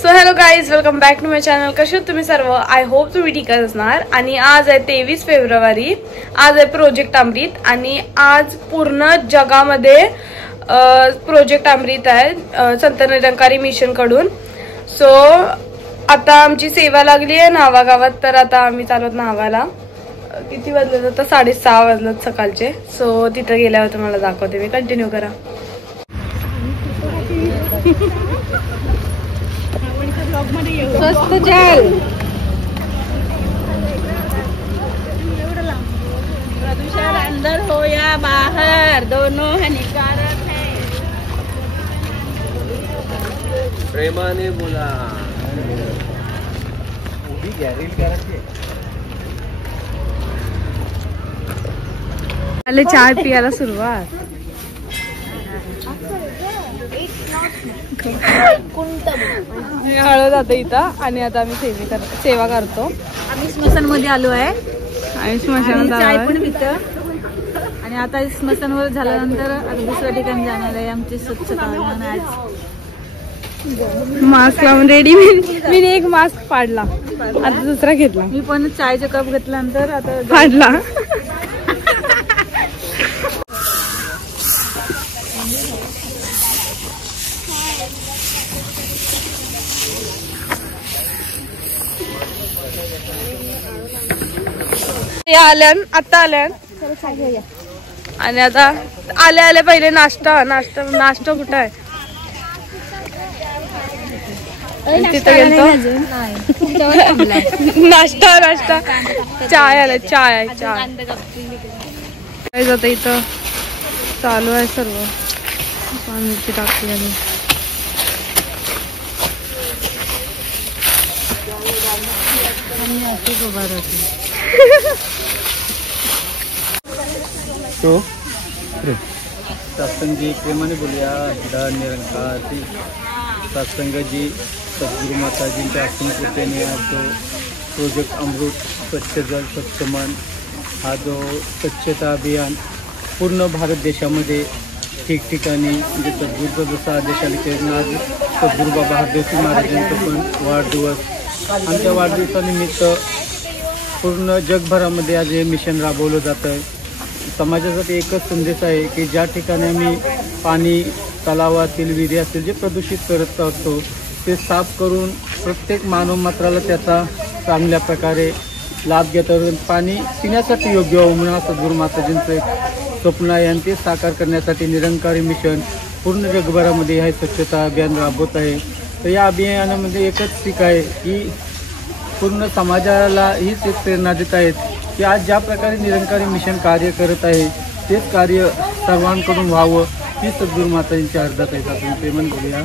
So hello guys, welcome back to my channel. कसे तुम्ही सर्व? आय होप तुम्ही ठीकच असणार. आणि आज आहे 23 फेब्रुवारी. आज आहे प्रोजेक्ट अमृत आणि आज पूर्ण जगामध्ये प्रोजेक्ट अमृत आहे संत निरंकारी मिशन कडून. सो आता आमची सेवा लागली आहे न्हावा गावात, तर आता आम्ही चालत न्हावाला. किती वाजले? आता 6:30 वाजलेत सकाळचे. सो तिथं गेल्यावर तुम्हाला दाखवते मी. कंटिन्यू करा. स्वस्त जल प्रदूषण अंदर हो या बाहर दोनों हानिकारक है. प्रेमाने बोला. आले चाय पियाला सुरुवात. हळद आता इथं आणि आता आम्ही सेवा करतो. आम्ही स्मशान मध्ये आलो आहे आणि स्मशानात चाय पण पितो. आणि आता स्मशानवर झाल्यानंतर आता दुसऱ्या ठिकाणी जाणार आहे. आमची स्वच्छता आज मास्क लावून रेडी. मी एक मास्क पाडला, आता दुसरा घेतला. मी पण चायचा कप घेतल्यानंतर आता पाडला. आता आल्यान आणि आता आल्या पहिले नाश्ता कुठं आहे? तिथं गेलतो. नाश्ता चाय आलाय. चाय आता इथं चालू आहे सर्व. पाण्याची टाकी आली. तो सत्संग जी प्रेमाने बोलिया. निरंकार सत्संग जी सद्गुरु माताजींच्या असीम कृपेने आज जो प्रोजेक्ट अमृत स्वच्छ जल स्वच्छ मन हा जो स्वच्छता अभियान पूर्ण भारत देशामध्ये ठिकठिकाणी म्हणजे सद्गुरूचा जसा आदेश आले ते आज सद्गुरू बाबा हरदेवसिंग महाराजांचा पण वाढदिवस. आमच्या वाढदिवसानिमित्त पूर्ण जगभरामध्ये आज हे मिशन राबवलं जातं आहे. समाजासाठी एकच संदेश आहे की ज्या ठिकाणी आम्ही पाणी, तलावातील विहिरी असतील जे प्रदूषित करत असतो ते साफ करून प्रत्येक मानव मात्राला त्याचा चांगल्या प्रकारे लाभ घेता येईल. पाणी पिण्यासाठी योग्य व्हावं म्हणून सद्गुरू माताजींचं एक स्वप्न आहे आणि ते साकार करण्यासाठी निरंकारी मिशन पूर्ण जगभरामध्ये हे स्वच्छता अभियान राबवत आहे. तर या अभियानामध्ये एकच पीक आहे की पूर्ण समाजाला हीच एक प्रेरणा देत आहेत की आज ज्या प्रकारे निरंकारी मिशन कार्य करत आहे तेच कार्य सर्वांकडून व्हावं ही सद्गुरू माताजींची अर्धात आहे. आपण प्रेमान करूया.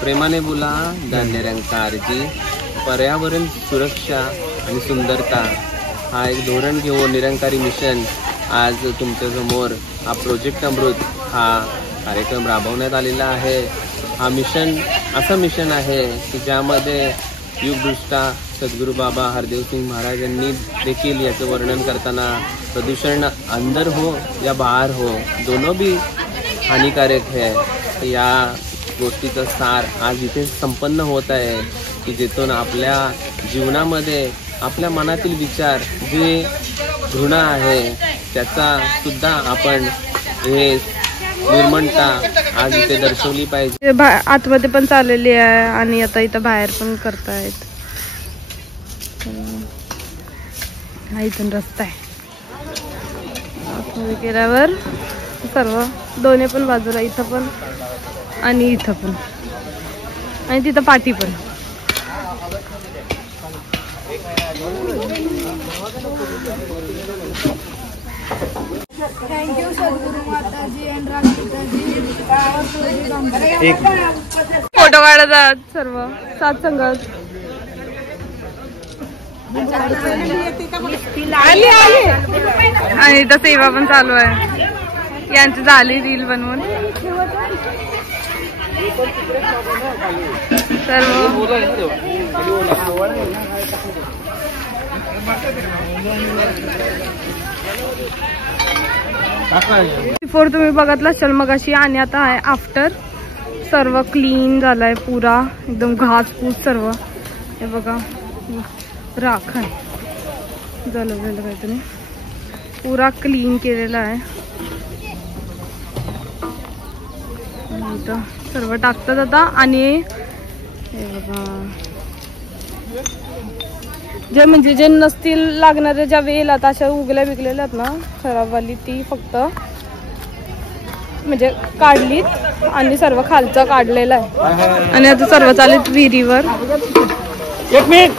प्रेमाने बोला. निरंकारची पर्यावरण सुरक्षा आणि सुंदरता हा एक धोरण घेऊन निरंकारी मिशन आज तुमच्या समोर हा प्रोजेक्ट अमृत हा कार्यक्रम राबवण्यात आलेला आहे. हा मिशन असं मिशन आहे की ज्यामध्ये युगदृष्टा सद्गुरू बाबा हरदेवसिंग महाराजांनी देखील याचं वर्णन करताना प्रदूषण अंदर हो या बाहर हो दोनों भी हानिकारक है या गोष्टीचं सार आज इथे संपन्न होत आहे की जिथून आपल्या जीवनामध्ये आपल्या मनातील विचार जे घृणा आहे त्याचा सुद्धा आपण हे निर्मळता आज इथे दर्शवली पाहिजे. आतमध्ये पण चाललेली आहे आणि आता इथं बाहेर पण करतायत. हा इथून रस्ता आहे. आतमध्ये गेल्यावर सर्व दोन्ही पण बाजूला इथं पण आणि इथं पण आणि तिथं पाठी पण. थँक्यू सद्गुरू माताजी अँड राजपिताजी. फोटो काढतात सर्व सात संगत. आणि इथं सेवा पण चालू आहे. यांची झाली रील बनवून. सर्व बिफोर तुम्ही बघितलं असेल मगाशी आणि आता आहे आफ्टर. सर्व क्लीन झालाय पुरा, एकदम घासपूस सर्व. हे बघा राख आहे झालं काहीतरी, पुरा क्लीन केलेला आहे. सर्व टाकतात आता. आणि हे बघा जे म्हणजे जे नसतील लागणारे ज्या वेल आता अशा उगल्या बिगलेल्या आहेत ना खराबवाली, ती फक्त म्हणजे काढलीत आणि सर्व खालचं काढलेलं आहे. आणि आता सर्व चालेल विहिरीवर. एक मिनिट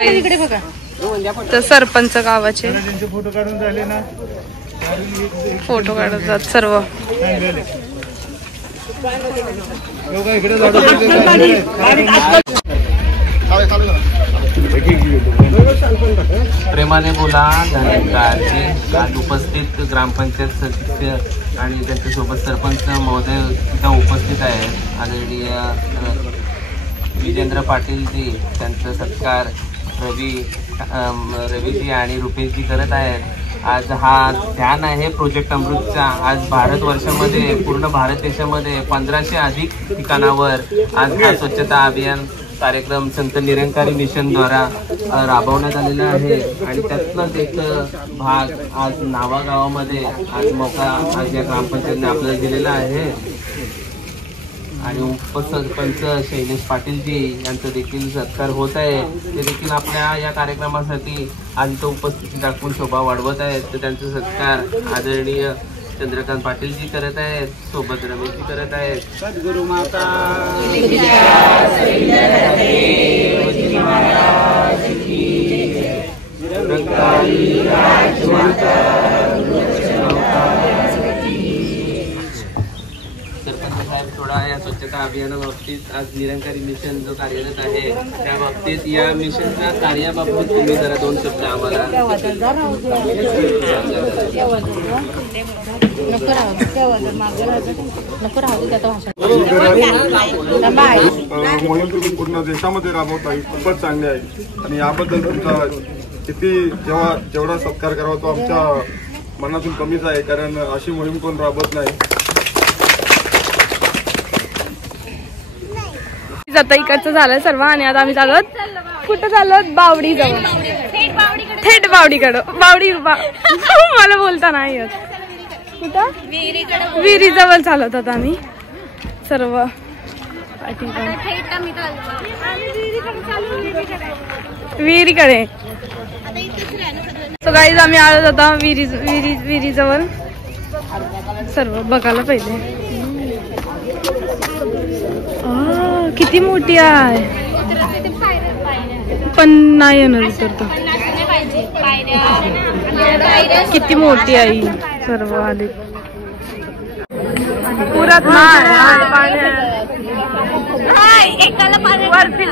इकडे बघा तर सरपंच गावाचे फोटो काढून झाले ना, फोटो काढतात सर्व. प्रेमाने बोला धन्यवाद. आज उपस्थित ग्रामपंचायत सदस्य आणि त्यांच्यासोबत सरपंच महोदय तिथं उपस्थित आहेत. आदरणीय विजेंद्र पाटीलजी, त्यांचा सत्कार रवीजी आणि रुपेशजी करत आहेत. आज हा ध्यान आहे प्रोजेक्ट अमृतचा. आज भारतवर्षामध्ये पूर्ण भारत देशामध्ये 1500 अधिक ठिकाणावर आज हा स्वच्छता अभियान कार्यक्रम संत निरंकारी मिशनद्वारा राबवण्यात आलेला आहे. आणि त्यातलाच एक भाग आज नावा गावामध्ये आज मौका आज या ग्रामपंचायतीने आपल्याला दिलेला आहे. आणि उपसरपंच शैलेश पाटीलजी यांचा देखील सत्कार होत आहे. ते देखील आपल्या या कार्यक्रमासाठी आज इथं उपस्थिती दाखवून शोभा वाढवत आहेत. तर त्यांचा सत्कार आदरणीय चंद्रकांत पाटीलजी करत आहेत, सोबत रमेशजी करत आहेत. सद्गुरु माता सरपंच साहेब थोडा या स्वच्छता अभियानाबाबतीत आज निरंकारी मिशन जो कार्यरत आहे त्या बाबतीत या मिशनच्या कार्याबाबतीत तुम्ही जरा 2 शब्द आम्हाला. मोहीम पूर्ण देशामध्ये राबवता ही खूपच चांगली आहे. आणि याबद्दल तुमचा किती जेवढा सत्कार करावा तो आमच्या मनातून कमीच आहे, कारण अशी मोहीम कोण राबवत नाही. आता इकडचं झालं सर्व. आणि आता आम्ही चालत कुठं चालत बावडी जवळ, थेट बावडीकडं. मला बोलता नाही येत. कुठं विहिरी जवळ चालत आता आम्ही सर्व. विहिरीकडे सो गाईज आम्ही आलो आता विहिरी जवळ सर्व बघायला पाहिजे. किती मोठी आहे, पण नाही येणार उतरतो. किती मोठी आहे सर्व. आले पुरात वरती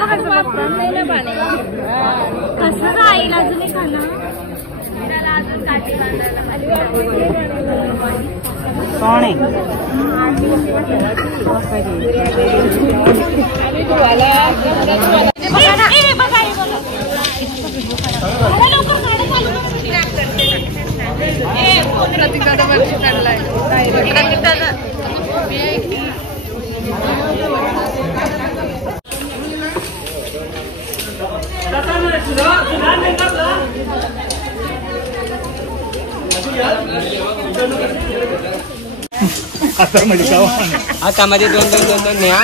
आता मध्ये 2 न्या.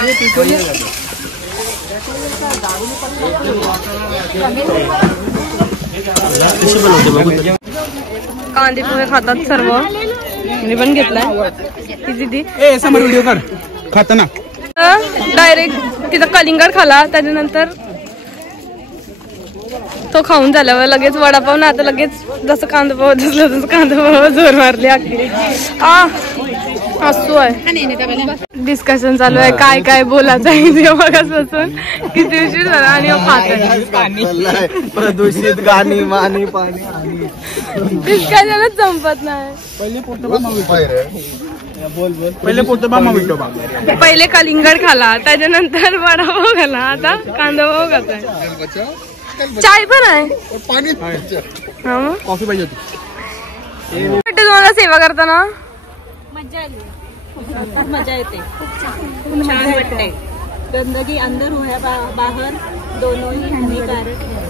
कांदे पोहे खातात सर्व. मी पण घेतलाय. किती समोर व्हिडिओ काढ खाताना. डायरेक्ट तिथं कलिंगड खाला, त्याच्यानंतर तो खाऊन झाल्यावर लगेच वडापाव ना. आता लगेच जसं कांदा पोहा दिसलं तसं कांदा पोहा जोर मारले अगदी. असू आहे. डिस्कशन चालू आहे काय काय बोलायचं आहे बघासून. किती उशीर झाला आणि खात प्रदूषित गाणी मानी पाणी डिस्कशनच संपत नाही. पहिले पोतोबा विठोबा. पहिले कलिंगड खाला, त्याच्यानंतर वडापाव खाला, आता कांदा पाव खाताय. चाय पण आहे, पाणी कॉफी पाहिजे होती. तुम्हाला सेवा करताना मजा आली, खूप मजा येते, खूप छान वाटते. गंदगी अंदर हो या बाहर दोनों ही हानिकारक है.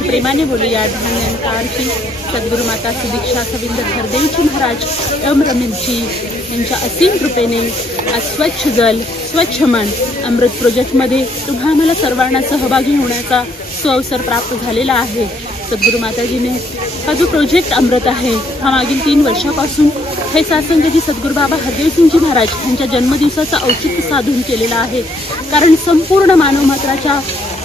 प्रेमाने बोलूया ध्यानकारची सद्गुरू माता सुदीक्षा सविंदर हरदेवजी महाराज रमीलजी यांच्या असीम कृपेने आज स्वच्छ जल स्वच्छ मन अमृत प्रोजेक्टमध्ये तुम्हा आम्हाला सर्वांना सहभागी होण्याचा सुअवसर प्राप्त झालेला आहे. सद्गुरू माताजीने हा जो प्रोजेक्ट अमृत आहे हा मागील 3 वर्षापासून हे सत्संगजी सद्गुरू बाबा हरदेवसिंगजी महाराज यांच्या जन्मदिवसाचं औचित्य साधून केलेलं आहे. कारण संपूर्ण मानवमात्राच्या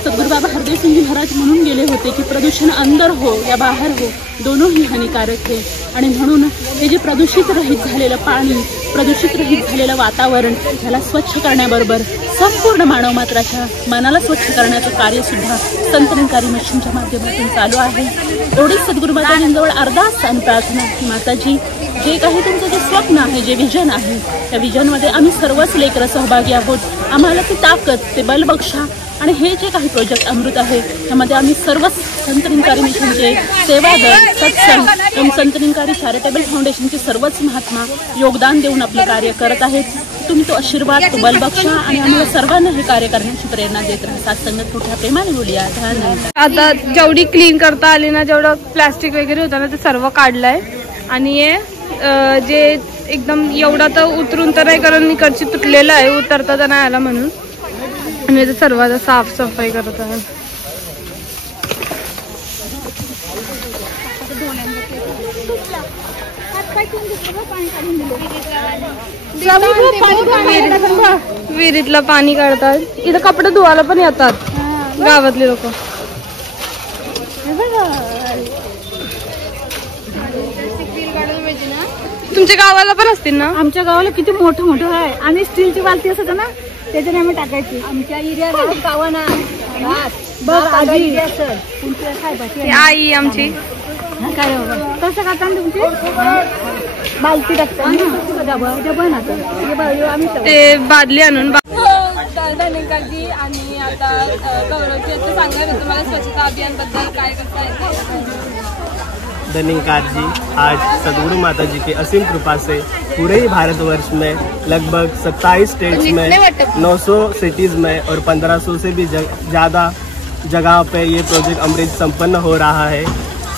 सद्गुरू बाबा हरदेवसिंगजी महाराज म्हणून गेले होते की प्रदूषण अंदर हो या बाहेर हो दोनों ही हानिकारक है. आणि म्हणून हे जे प्रदूषित रहित झालेलं पाणी, प्रदूषित रहित झालेलं वातावरण याला स्वच्छ करण्याबरोबर संपूर्ण मानवमात्राच्या मनाला स्वच्छ करण्याचं कार्य सुद्धा संत निरंकारी मिशनच्या माध्यमातून चालू आहे. एवढीच सद्गुरू माताजींजवळ अरदास आणि प्रार्थना की माताजी जे काही तुमचं जे स्वप्न आहे, जे विजन आहे, त्या विजनमध्ये आम्ही सर्वच लेकरं सहभागी आहोत. आम्हाला ती ताकद, ते बल बक्षा आणि हे जे काही प्रोजेक्ट अमृत आहे त्यामध्ये आम्ही सर्वच संत निरंकारी मिशनचे सेवादल, सत्संग, संत निरंकारी चॅरिटेबल फाउंडेशनचे सर्वच महात्मा योगदान देऊन आपलं कार्य करत आहेत. तुम्ही तो आशीर्वाद, तो बल बक्षा आणि आम्हाला सर्वांना हे कार्य करण्याची प्रेरणा देत राहा. सत्संगात मोठ्या प्रेमाने बोलूया. आता जेवढी क्लीन करता आली ना, जेवढं प्लास्टिक वगैरे होतं ना ते सर्व काढलंय. आणि हे जे एकदम एवढा तर उतरून तर नाही, कारण इकडची तुटलेलं आहे, उतरता तर नाही आला म्हणून. आणि सर्व आता साफसफाई करत आहे. विहिरीतलं पाणी काढतात. इथं कपडे धुवायला पण येतात गावातले लोक. तुमच्या गावाला पण असतील ना? आमच्या गावाला किती मोठं मोठं आहे आणि स्टीलची बालती असत ना त्याच्याने आम्ही टाकायची. आमच्या एरियाला गावाना आई आमची काय कसं करता तुमची बालती टाकता ते बादली आणून. धनिकाजी आणि आता गौरवजी आता सांगणार आहे तुम्हाला स्वच्छता अभियान बद्दल काय करता येतं. धनिकार जी आज सद्गुरू माता जी की असीम कृपा से पूरे ही भारतवर्ष में लगभग 27 स्टेट्स में 900 सिटीज़ में और 1500 से भी ज़्यादा जगह पे ये प्रोजेक्ट अमृत संपन्न हो रहा है.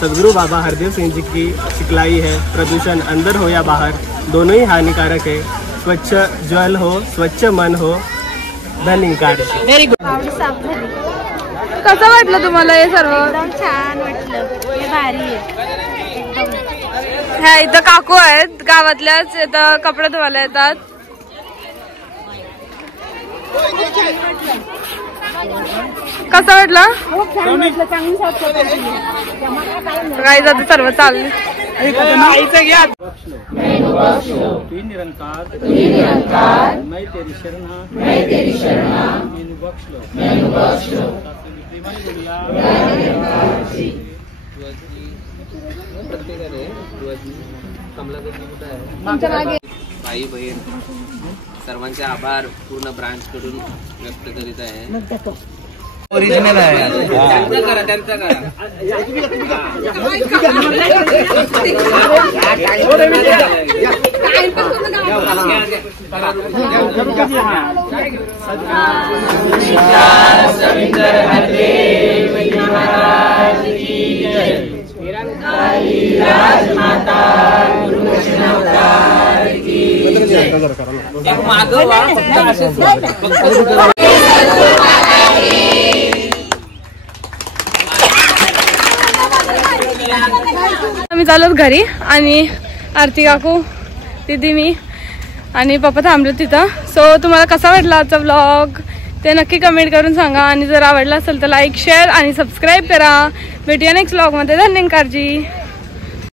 सद्गुरू बाबा हरदेव सिंह जी की सिखलाई है प्रदूषण अंदर हो या बाहर दोनों ही हानिकारक है. स्वच्छ जल हो, स्वच्छ मन हो. धनिकार. Very good. कसं वाटलं तुम्हाला हे सर्व? छान वाटलं, हे भारी आहे. ह्या इथं काकू आहेत गावातल्याच, इथं कपडे धुवायला येतात. कसं वाटलं? काही जाते सर्व चालले. निरंकार मैं तेरी शरणा मैंने बख्श लो. आई बहीण सर्वांचे आभार पूर्ण ब्रांच कडून व्यक्त करीत आहे. ओरिजिनल आहे त्यांचं करा. आम्ही चालत घरी आणि आरती काकू, दीदी, मी आणि पप्पा थांबले तिथं. सो तुम्हाला कसा वाटला आजचा व्लॉग ते नक्की कमेंट करून सांगा. आणि जर आवडला असेल तर लाईक, शेअर आणि सबस्क्राईब करा. भेटूया नेक्स्ट व्लॉगमध्ये. धन्यवाद.